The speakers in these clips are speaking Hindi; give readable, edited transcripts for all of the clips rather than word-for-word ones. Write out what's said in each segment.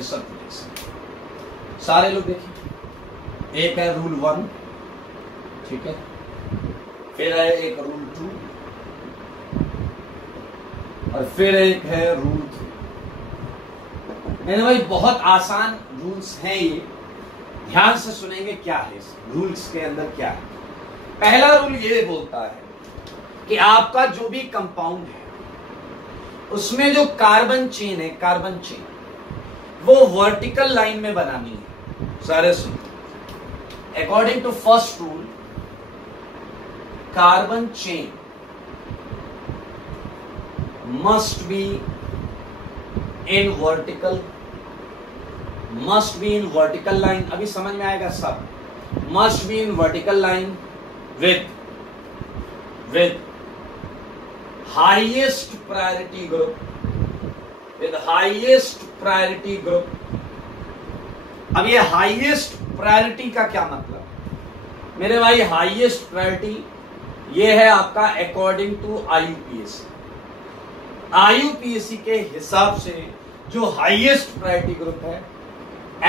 Fisher projection. सारे लोग देखिए, एक है रूल 1, ठीक है, फिर है एक रूल 2 और फिर एक है रूल 3। मैंने भाई बहुत आसान रूल्स हैं ये, ध्यान से सुनेंगे क्या है इस रूल्स के अंदर क्या है। पहला रूल ये बोलता है कि आपका जो भी कंपाउंड है उसमें जो कार्बन चेन है, कार्बन चेन वो वर्टिकल लाइन में बनानी है। सारे सुन, according to first rule, carbon chain must be in vertical, must be in vertical line. अभी समझ में आएगा सब। Must be in vertical line with highest priority group, with highest priority group। अब ये हाईएस्ट प्रायोरिटी का क्या मतलब मेरे भाई? हाईएस्ट प्रायोरिटी ये है आपका अकॉर्डिंग टू आईयूपीएसी। आईयूपीएसी के हिसाब से जो हाईएस्ट प्रायोरिटी ग्रुप है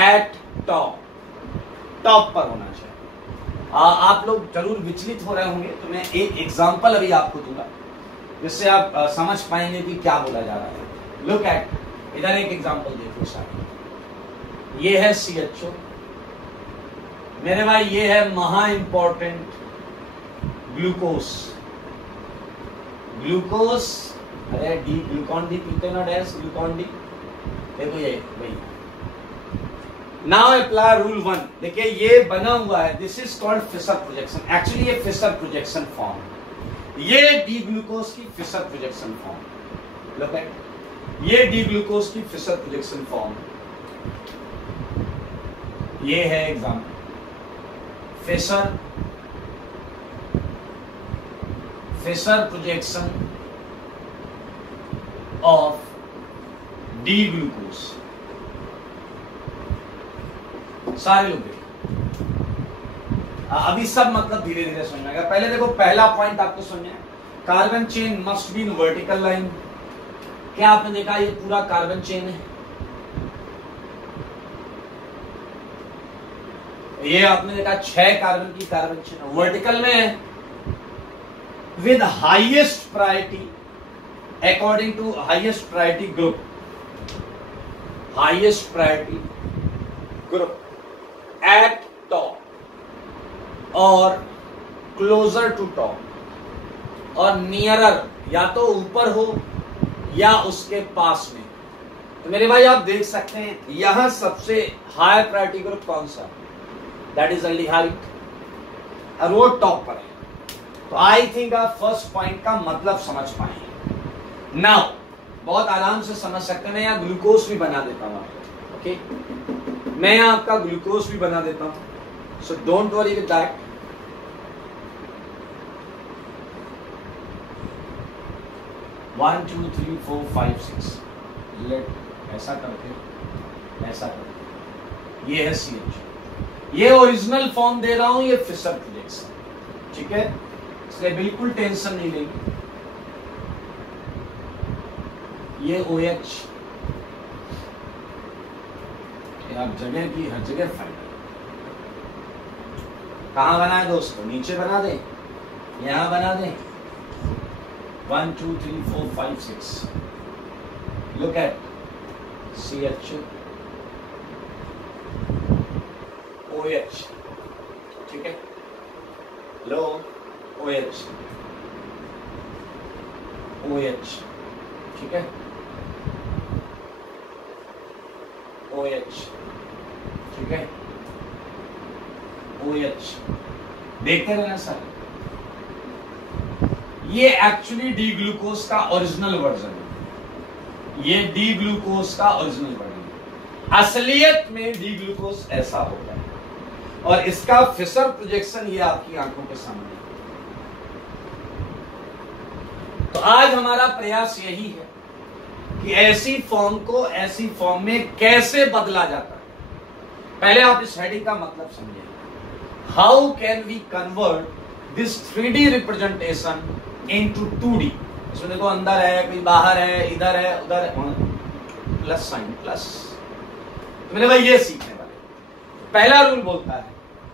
एट टॉप पर होना चाहिए। आप लोग जरूर विचलित हो रहे होंगे, तो मैं एक एग्जांपल अभी आपको दूंगा जिससे आप समझ पाएंगे कि क्या बोला जा रहा है। लुक एट, इधर एक एग्जांपल देखो साहब, ये है CHO मेरे भाई, ये है महा इंपॉर्टेंट ग्लूकोज। ग्लूकोज, अरे डी, ग्लूकॉन डी पीते ना, डैश ग्लूकॉन डी। देखो ये भाई, नाउ अप्लाई रूल 1। देखिए ये बना हुआ है, this is called Fischer projection. Actually ये फिशर प्रोजेक्शन फॉर्म, ये डी ग्लूकोज की Fischer projection form. Look at, ये डी ग्लूकोज की फिशर प्रोजेक्शन फॉर्म, ये है example Fischer projection of D glucose. सारे लोग अभी सब मतलब धीरे धीरे समझ में आएगा। पहले देखो, पहला पॉइंट आपको समझना है, carbon chain must be in vertical line. क्या आपने देखा ये पूरा कार्बन चेन है, ये आपने देखा 6 कार्बन की कार्बन चेन वर्टिकल में है with highest priority according to highest priority group, highest priority group at top और क्लोजर टू टॉप और नियरर, या तो ऊपर हो या उसके पास में। तो मेरे भाई आप देख सकते हैं यहां सबसे हाई प्रायोरिटी ग्रुप कौन सा? दैट इज एल्डिहाइड, और वो टॉप पर है। तो आई थिंक आप फर्स्ट पॉइंट का मतलब समझ पाएंगे। नाउ बहुत आराम से समझ सकते हैं। मैं यहाँ ग्लूकोज भी बना देता हूँ, ओके, मैं यहाँ आपका ग्लूकोज भी बना देता हूँ, so don't worry with that. One two three four five six, let ऐसा करके ऐसा करके, ये है CH। ये ओरिजिनल फॉर्म दे रहा हूं, ये फिशर प्रोजेक्शन, ठीक है, इसलिए बिल्कुल टेंशन नहीं लेंगे। ये OH, आप जगह की हर जगह फाइंड, कहां बनाए दोस्तों? नीचे बना दे, यहां बना दे। 1 2 3 4 5 6, लुक एट CH OH, ठीक है, लो OH OH, ठीक है, OH, ठीक है, OH, देखते रहना सर। ये एक्चुअली डी ग्लूकोज का ओरिजिनल वर्जन है, ये डी ग्लूकोज का ओरिजिनल वर्जन है। असलियत में डी ग्लूकोज ऐसा होता है और इसका फिशर प्रोजेक्शन ये आपकी आंखों के सामने। तो आज हमारा प्रयास यही है कि ऐसी फॉर्म को ऐसी फॉर्म में कैसे बदला जाता है। पहले आप इस हेडिंग का मतलब समझिए, how can we convert this 3D representation into 2D। इसमें देखो अंदर है, कहीं बाहर है, इधर है, उधर है, प्लस साइन प्लस, मेरे भाई ये सीखने वाले। पहला रूल बोलता है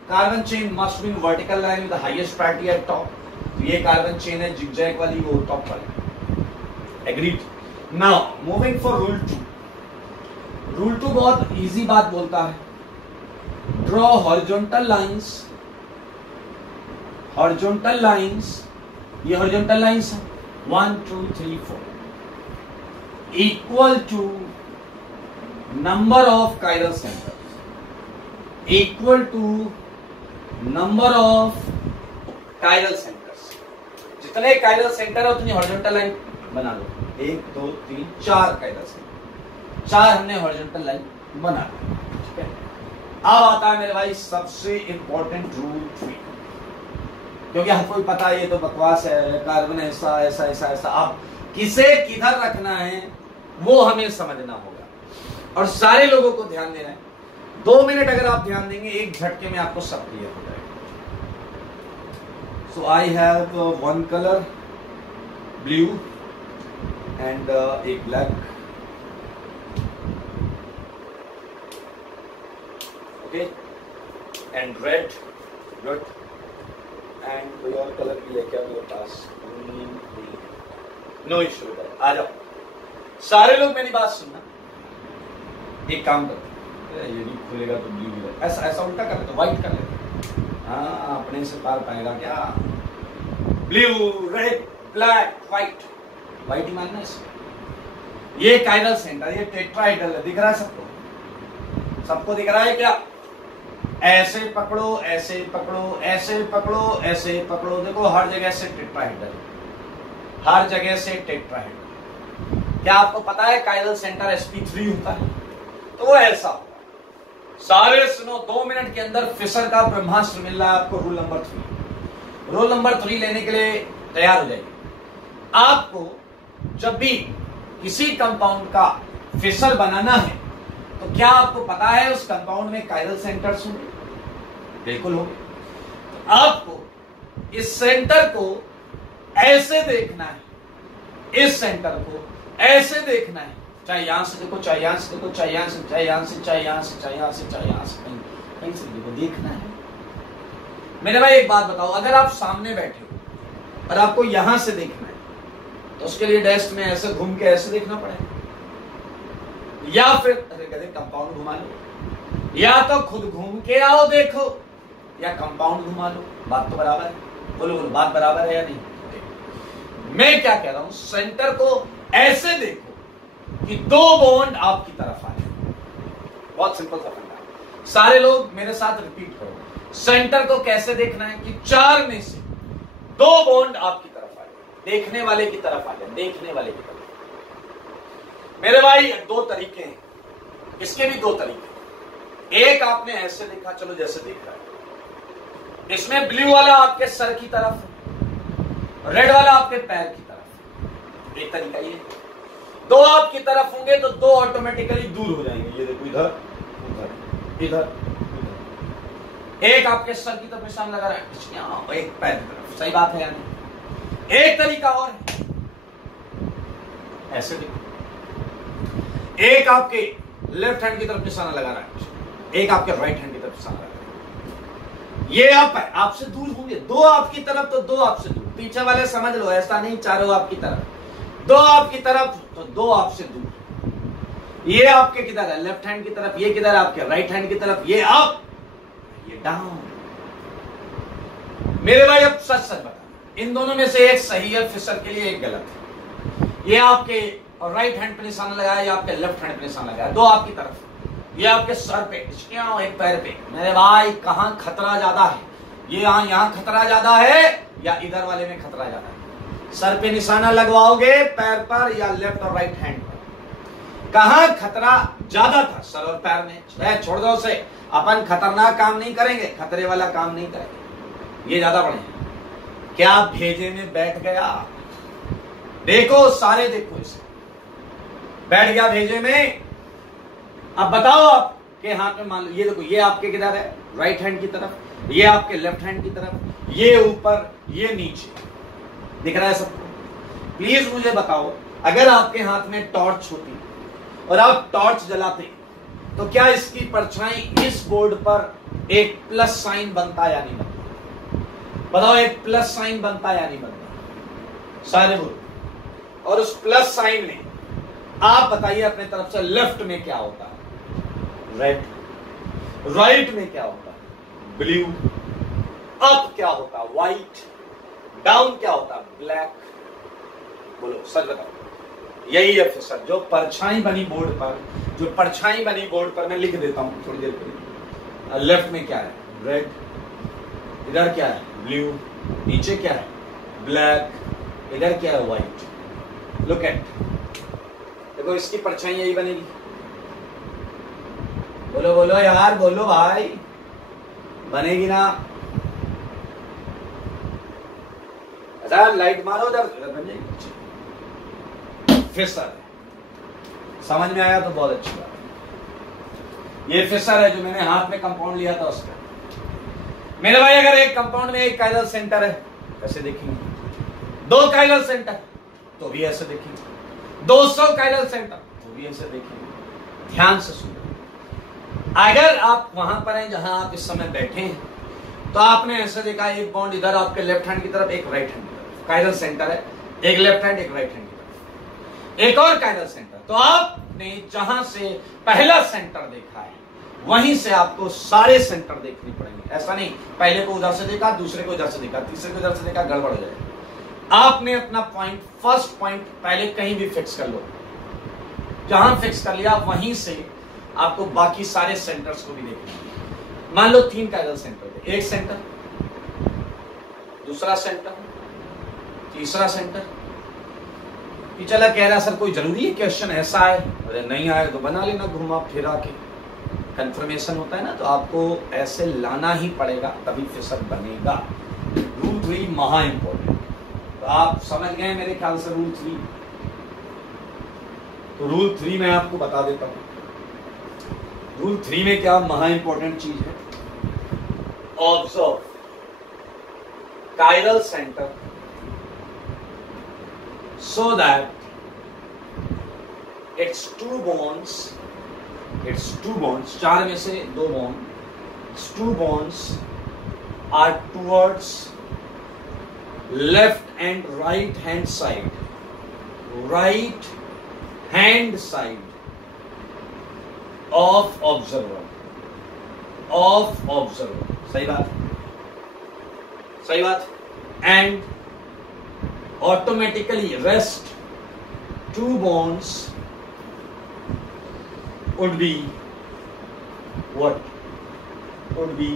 carbon chain must be in vertical line with the highest priority eight top. तो ये कार्बन चेन है जिगजैग वाली, वो टॉप वाली। Agreed. Now moving for rule 2। Rule 2 बहुत इजी बात बोलता है, draw horizontal lines. Horizontal lines, ये हॉरिजॉन्टल लाइंस है 1 2 3 4 equal to number of chiral centres, equal to number of chiral centres. जितने काइरल सेंटर है उतनी हॉरिजॉन्टल लाइन बना लो। 1 2 3 4 काइरल सेंटर, 4 हमने हॉरिजॉन्टल लाइन बना लो। ठीक है, अब आता है मेरे भाई सबसे इंपॉर्टेंट रूल 3, क्योंकि हमको पता है ये तो बकवास है, कार्बन ऐसा ऐसा ऐसा ऐसा, आप किसे किधर रखना है वो हमें समझना होगा और सारे लोगों को ध्यान देना है। 2 मिनट अगर आप ध्यान देंगे एक झटके में आपको सब क्लियर हो जाएगा। So I have 1 colour blue and एक black, okay, and red, good, and कोई और कलर भी है क्या मेरे पास? No issue. आ जाओ सारे लोग, मेरी बात सुनना। एक काम करो, ये भी खुलेगा तो ब्लू भी, ऐसा ऐसा उल्टा कर लेते, व्हाइट कर लेते। हाँ, अपने से पार पाएगा क्या? Blue, red, black, white, white ही मानना इसमें। ये काइरल सेंटर, ये टेट्राहेड्रल है, दिख रहा है सबको? सबको दिख रहा है क्या? ऐसे पकड़ो, ऐसे पकड़ो, ऐसे पकड़ो, ऐसे पकड़ो, देखो हर जगह से टेट्राहेड्रल, हर जगह से टेट्राहेड्रल। क्या आपको पता है काइरल सेंटर sp3 होता है? तो वो ऐसा होता है। सारे सुनो, 2 मिनट के अंदर फिशर का ब्रह्मास्त्र मिल रहा है आपको। रूल नंबर 3, रूल नंबर 3 लेने के लिए तैयार हो जाइए। आपको जब भी किसी कंपाउंड का फिशर बनाना है तो क्या आपको पता है उस कंपाउंड में काइरल सेंटर्स होंगे? बिल्कुल होंगे। तो आपको इस सेंटर को ऐसे देखना है, इस सेंटर को ऐसे देखना है, चाहे यहां से देखो, चाहे यहां से देखो, चाहे यहां से, चाहे यहां से, चाहे यहां से, चाहे यहां से, चाहे यहां से, कहीं से देखो, देखना है। मेरे भाई एक बात बताओ, अगर आप सामने बैठे हो और आपको यहां से देखना है तो उसके लिए डेस्क में ऐसे घूम के ऐसे देखना पड़ेगा, या फिर अरे कहते कंपाउंड घुमा लो, या तो खुद घूम के आओ देखो, या कंपाउंड घुमा लो। बात तो बराबर है? बोलो बोलो, बात बराबर है या नहीं? मैं क्या कह रहा हूं, सेंटर को ऐसे देखो कि 2 बॉन्ड आपकी तरफ आ जाए। बहुत सिंपल सा फंडा है, सारे लोग मेरे साथ रिपीट करो। सेंटर को कैसे देखना है कि 4 में से 2 बॉन्ड आपकी तरफ आ जाए, देखने वाले की तरफ आ जाए, देखने वाले की तरफ। मेरे भाई 2 तरीके हैं, इसके भी 2 तरीके। एक आपने ऐसे देखा, चलो जैसे देख रहा है, इसमें ब्लू वाला आपके सर की तरफ, रेड वाला आपके पैर की तरफ। एक तरीका ये। 2 आपकी तरफ होंगे तो 2 ऑटोमेटिकली दूर हो जाएंगे। ये देखो, इधर उधर, इधर उधर। एक आपके सर की तरफ निशान लगा रहा है, एक पैर की तरफ। सही बात है या नहीं? एक तरीका और है, ऐसे देखो, एक आपके लेफ्ट हैंड की तरफ निशाना लगा रहा है, एक आपके राइट हैंड की तरफ निशाना लगा रहा है। ये आप आपसे दूर होंगे, 2 आपकी तरफ तो 2 आपसे दूर। पीछे वाले समझ लो, ऐसा नहीं चारों आपकी तरफ, 2 आपकी तरफ तो 2 आपसे दूर। ये आपके किधर है? लेफ्ट हैंड की तरफ। ये किधर है? आपके राइट हैंड की तरफ। ये अप, ये डाउन। मेरे भाई अब सच सच बता, इन दोनों में से एक सही है फिशर के लिए, एक गलत है। ये आपके राइट हैंड पे निशाना लगाया, या आपके लेफ्ट हैंड पे निशाना लगाया, 2 आपकी तरफ। ये आपके सर पे, एक पैर पे। मेरे भाई कहां खतरा ज्यादा है? ये यहां खतरा ज्यादा है या इधर वाले में खतरा ज्यादा है? सर पे निशाना लगवाओगे, पैर पर या लेफ्ट और राइट हैंड पर? कहां खतरा ज्यादा था? सर और पैर में। छोड़ दो उसे, अपन खतरनाक काम नहीं करेंगे, खतरे वाला काम नहीं करेंगे, ये ज्यादा बढ़िया। क्या भेजे में बैठ गया? देखो सारे, देखो इसे, बैठ गया भेजे में। अब बताओ आप के हाथ में, मान लो ये देखो, ये आपके किधर है? राइट हैंड की तरफ, ये आपके लेफ्ट हैंड की तरफ, ये ऊपर, ये नीचे। दिख रहा है सबको? प्लीज मुझे बताओ, अगर आपके हाथ में टॉर्च होती और आप टॉर्च जलाते तो क्या इसकी परछाई इस बोर्ड पर एक प्लस साइन बनता या नहीं बनता? बताओ, एक प्लस साइन बनता या नहीं बनता? सारे बोर्ड। और उस प्लस साइन में आप बताइए अपने तरफ से लेफ्ट में क्या होता है? रेड। राइट में क्या होता है? ब्लू। अप क्या होता है? व्हाइट। डाउन क्या होता है? ब्लैक। बोलो, सच बताओ। यही है फिर सर, जो परछाई बनी बोर्ड पर, जो परछाई बनी बोर्ड पर, मैं लिख देता हूं थोड़ी देर के। लेफ्ट में क्या है? रेड। इधर क्या है? ब्लू। नीचे क्या है? ब्लैक। इधर क्या है? व्हाइट। लुक एट, देखो इसकी परछाई यही बनेगी। बोलो बोलो यार, बोलो भाई, बनेगी ना? अच्छा लाइट मारो उधर, बन जाएगी। फिशर समझ में आया तो बहुत अच्छी बात है। ये फिशर है जो मैंने हाथ में कंपाउंड लिया था उसका। मेरे भाई, अगर एक कंपाउंड में एक काइरल सेंटर है, कैसे देखेंगे? 2 काइरल सेंटर तो भी ऐसे देखेंगे, 200 काइरल सेंटर तो भी ऐसे देखेंगे। ध्यान से सुनो, अगर आप वहां पर हैं जहां आप इस समय बैठे हैं, तो आपने ऐसे देखा एक बॉन्ड इधर आपके लेफ्ट हैंड की तरफ, एक राइट हैंड की तरफ, काइरल सेंटर है, एक लेफ्ट हैंड एक राइट हैंड की तरफ, एक और काइरल सेंटर। तो आपने जहां से पहला सेंटर देखा है वहीं से आपको सारे सेंटर देखने पड़ेंगे। ऐसा नहीं पहले को उधर से देखा, दूसरे को इधर से देखा, तीसरे को इधर से देखा, गड़बड़ हो जाएगा। आपने अपना पॉइंट, फर्स्ट पॉइंट पहले कहीं भी फिक्स कर लो। जहां फिक्स कर लिया वहीं से आपको बाकी सारे सेंटर्स को भी देखना। मान लो 3 काइरल सेंटर थे, एक सेंटर, दूसरा सेंटर, तीसरा सेंटर। चला कह रहा सर कोई जरूरी है क्वेश्चन ऐसा है? अरे नहीं आए तो बना लेना घुमा फिरा के, कंफर्मेशन होता है ना, तो आपको ऐसे लाना ही पड़ेगा तभी फिशर बनेगा। रूल 3 महा इंपॉर्टेंट, तो आप समझ गए मेरे ख्याल से रूल 3। तो रूल 3 मैं आपको बता देता हूं। रूल 3 में क्या महा इंपॉर्टेंट चीज है? Observe chiral centre so that its two bonds, चार में से 2 bond, 2 bonds are towards left and right hand side, of observer, सही बात, and automatically rest 2 bonds would be what? Would be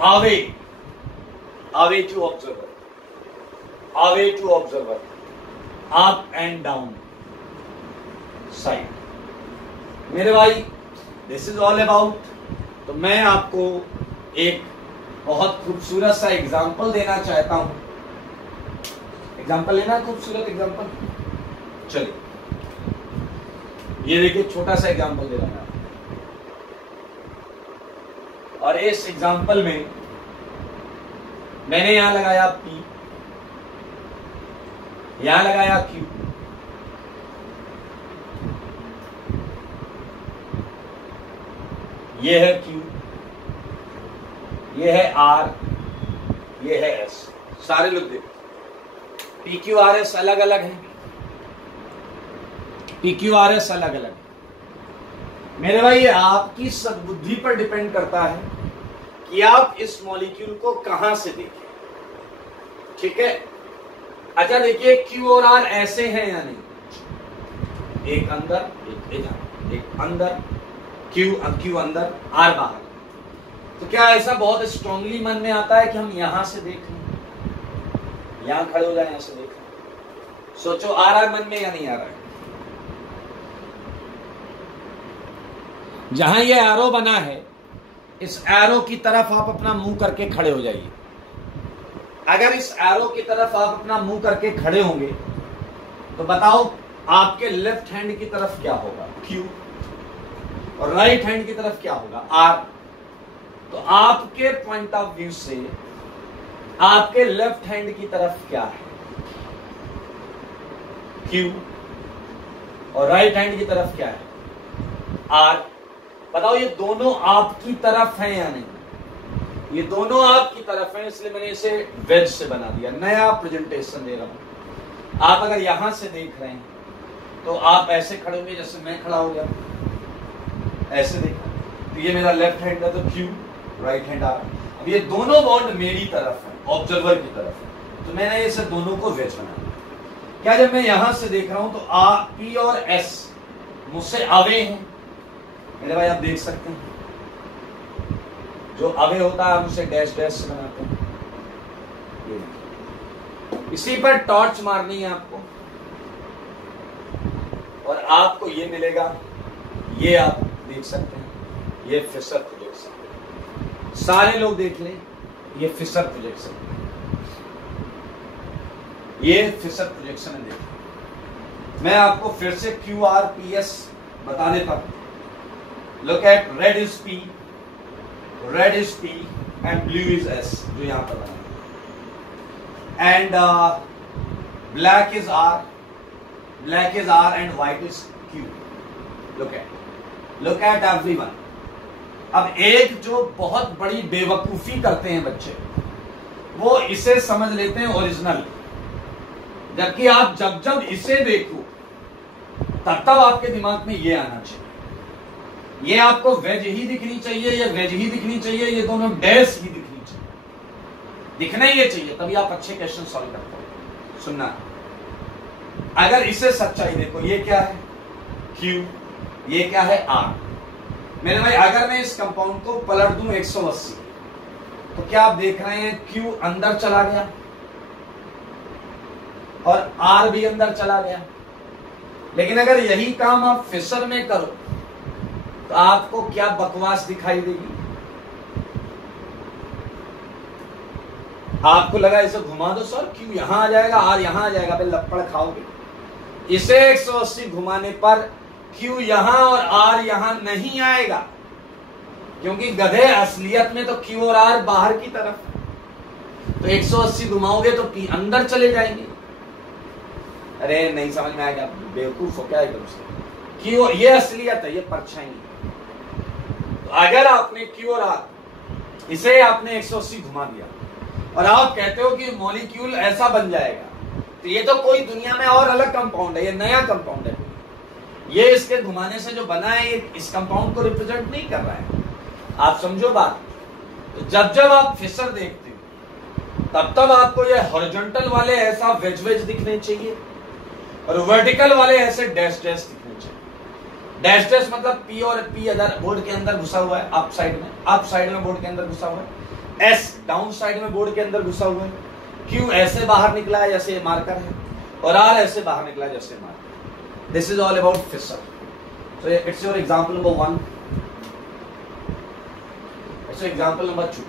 away to observer, up and down side। मेरे भाई, this is all about, तो मैं आपको एक बहुत खूबसूरत सा एग्जाम्पल देना चाहता हूं। एग्जाम्पल लेना, खूबसूरत एग्जाम्पल। चलिए ये देखिए, छोटा सा एग्जाम्पल दे रहा हूं मैं, और इस एग्जाम्पल में मैंने यहां लगाया P, यहां लगाया Q, ये है Q, ये है R, ये है S। सारे लोग देखो, PQRS अलग अलग है, PQRS अलग अलग है। मेरे भाई, ये आपकी सद्बुद्धि पर डिपेंड करता है कि आप इस मॉलिक्यूल को कहां से देखें। ठीक है? अच्छा देखिए, Q और R ऐसे हैं या नहीं? एक अंदर, एक अंदर, Q अंदर, R बाहर। तो क्या ऐसा बहुत स्ट्रांगली मन में आता है कि हम यहां से देख लें, यहां खड़े हो जाए, यहां से देखें? सोचो, आ रहा है मन में या नहीं आ रहा है? जहां ये एरो बना है, इस एरो की तरफ आप अपना मुंह करके खड़े हो जाइए। अगर इस एरो की तरफ आप अपना मुंह करके खड़े होंगे तो बताओ आपके लेफ्ट हैंड की तरफ क्या होगा? Q, और राइट हैंड की तरफ क्या होगा? R। तो आपके पॉइंट ऑफ व्यू से आपके लेफ्ट हैंड की तरफ क्या है? Q, और राइट हैंड की तरफ क्या है? R। बताओ ये दोनों आपकी तरफ हैं या नहीं? ये दोनों आपकी तरफ हैं, इसलिए मैंने इसे वेज से बना दिया। नया प्रेजेंटेशन दे रहा हूं। आप अगर यहां से देख रहे हैं तो आप ऐसे खड़े होंगे जैसे मैं खड़ा हो गया, ऐसे देखा तो ये मेरा लेफ्ट हैंड है तो क्यू, राइट हैंड आर। अब ये दोनों बॉन्ड मेरी तरफ है, ऑब्जर्वर की तरफ है, तो मैंने इसे दोनों को वेज बना दिया। क्या जब मैं यहां से देख रहा हूं तो पी और एस मुझसे अवे हैं मेरे भाई, आप देख सकते हैं। जो अवे होता है हम उसे डैश डैश से बनाते हैं। इसी पर टॉर्च मारनी है आपको और आपको ये मिलेगा, ये आप देख सकते हैं, ये फिशर प्रोजेक्शन। सारे लोग देख लें, ये फिशर प्रोजेक्शन, ये फिशर प्रोजेक्शन है। देखिए मैं आपको फिर से क्यू आर पी एस बता देता हूं। Look at, red is P, red is P and blue is S, जो यहां पर बना है, and black is R, black is R and white is Q. Look at everyone. अब एक जो बहुत बड़ी बेवकूफी करते हैं बच्चे, वो इसे समझ लेते हैं ओरिजिनल, जबकि आप जब जब इसे देखो तब तब आपके दिमाग में ये आना चाहिए, ये आपको वेज ही दिखनी चाहिए, ये वेज ही दिखनी चाहिए, ये दोनों डैश ही दिखनी चाहिए, दिखना ही ये चाहिए, तभी आप अच्छे क्वेश्चन सॉल्व करते हो। सुनना, अगर इसे सच्चाई देखो, ये क्या है Q, ये क्या है R। मेरे भाई अगर मैं इस कंपाउंड को पलट दूं 180, तो क्या आप देख रहे हैं Q अंदर चला गया और R भी अंदर चला गया। लेकिन अगर यही काम आप फिशर में करो तो आपको क्या बकवास दिखाई देगी। आपको लगा इसे घुमा दो सर, Q यहां आ जाएगा, R यहां आ जाएगा, फिर लपड़ खाओगे। इसे 180 घुमाने पर Q यहां और R यहां नहीं आएगा, क्योंकि गधे असलियत में तो Q और R बाहर की तरफ, तो 180 घुमाओगे तो P अंदर चले जाएंगे। अरे नहीं समझ में आएगा, बेवकूफ हो क्या एकदम से। Q, ये असलियत है, ये परछाई है। तो अगर आपने Q और R इसे आपने 180 घुमा दिया और आप कहते हो कि मॉलिक्यूल ऐसा बन जाएगा, तो ये तो कोई दुनिया में और अलग कंपाउंड है, ये नया कंपाउंड है। ये इसके घुमाने से जो बना है, ये इस कंपाउंड को रिप्रेजेंट नहीं कर रहा है। आप समझो बात। तो जब जब आप फिशर देखते हो तब तब आपको ये हॉरिजॉन्टल वाले ऐसा वेज वेज दिखने चाहिए और वर्टिकल वाले ऐसे डैश डैश दिखने चाहिए। डैश डैश मतलब पी और पी अदर बोर्ड के अंदर घुसा हुआ है, अप साइड में बोर्ड के अंदर घुसा हुआ है, एस डाउन साइड में बोर्ड के अंदर घुसा हुआ है, क्यू ऐसे बाहर निकला है जैसे मार्कर है, और आर ऐसे बाहर निकला है जैसे marker. This is all about Fischer. So it's your example number 1, it's example number 2।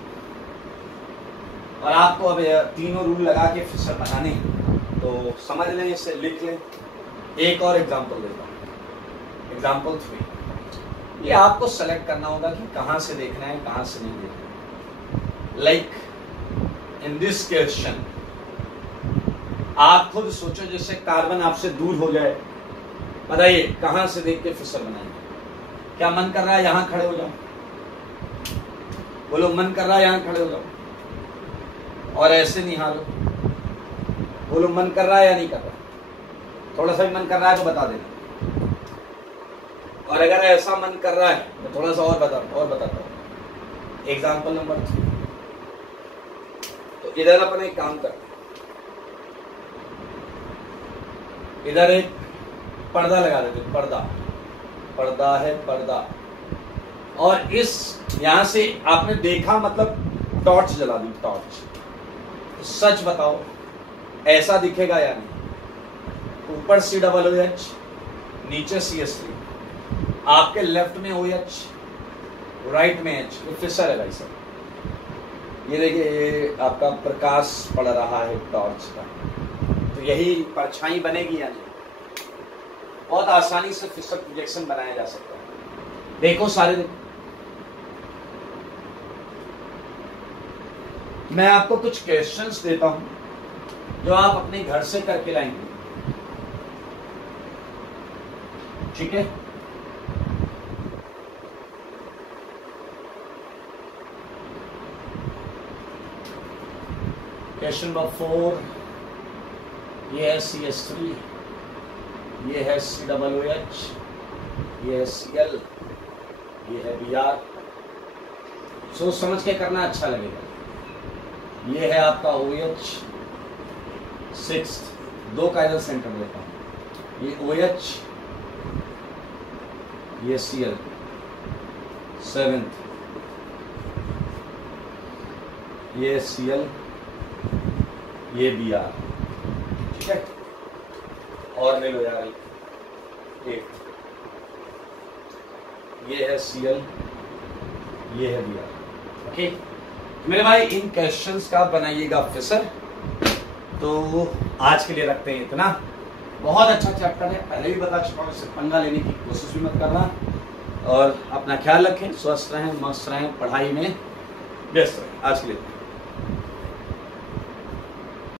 और आपको अब तीनों रूल लगा के फिशर बनाने, तो समझ लें, इसे लिख लें। एक और एग्जांपल देता हूं, एग्जांपल 3। ये आपको सेलेक्ट करना होगा कि कहां से देखना है, कहां से नहीं देखना। लाइक इन दिस क्वेश्चन आप खुद सोचो, जैसे कार्बन आपसे दूर हो जाए, बताइए कहां से देख के फिशर बनाएंगे। क्या मन कर रहा है यहां खड़े हो जाओ? बोलो, मन कर रहा है यहां खड़े हो जाओ और ऐसे निहारो। बोलो, मन कर रहा है या नहीं कर रहा? थोड़ा सा भी मन कर रहा है तो बता देना, और अगर ऐसा मन कर रहा है तो थोड़ा सा और बताता हूं। Example number 3। तो इधर अपन एक काम करते हैं, इधर एक पर्दा लगा देते, पर्दा है, पर्दा। और इस यहां से आपने देखा, मतलब टॉर्च जला दी, टॉर्च। तो सच बताओ ऐसा दिखेगा या नहीं? ऊपर COOH, नीचे CH3, आपके लेफ्ट में OH, राइट में H। ये फिशर है भाई साहब। ये देखिए, ये आपका प्रकाश पड़ रहा है टॉर्च का, तो यही परछाई बनेगी या नहीं? बहुत आसानी से फिशर प्रोजेक्शन बनाया जा सकता है। देखो सारे, देखो। मैं आपको कुछ क्वेश्चंस देता हूं जो आप अपने घर से करके लाएंगे, ठीक है? क्वेश्चन नंबर 4, ये है CH3, ये है COOH, ये है Cl, ये है Br। सोच समझ के करना, अच्छा लगेगा। ये है आपका OH 6, 2 काइरल सेंटर देता हूं, ये OH, ये Cl 7, ये Cl, ये Br। ठीक है, और ले लो यार एक, ये है Cl, ये है Br। ओके मेरे भाई, इन क्वेश्चंस का बनाइएगा फिसर। तो आज के लिए रखते हैं इतना। बहुत अच्छा चैप्टर है, पहले भी बता चुका हूं, इससे पंगा लेने की कोशिश भी मत करना। और अपना ख्याल रखें, स्वस्थ रहें, मस्त रहें, पढ़ाई में व्यस्त रहें। आज के लिए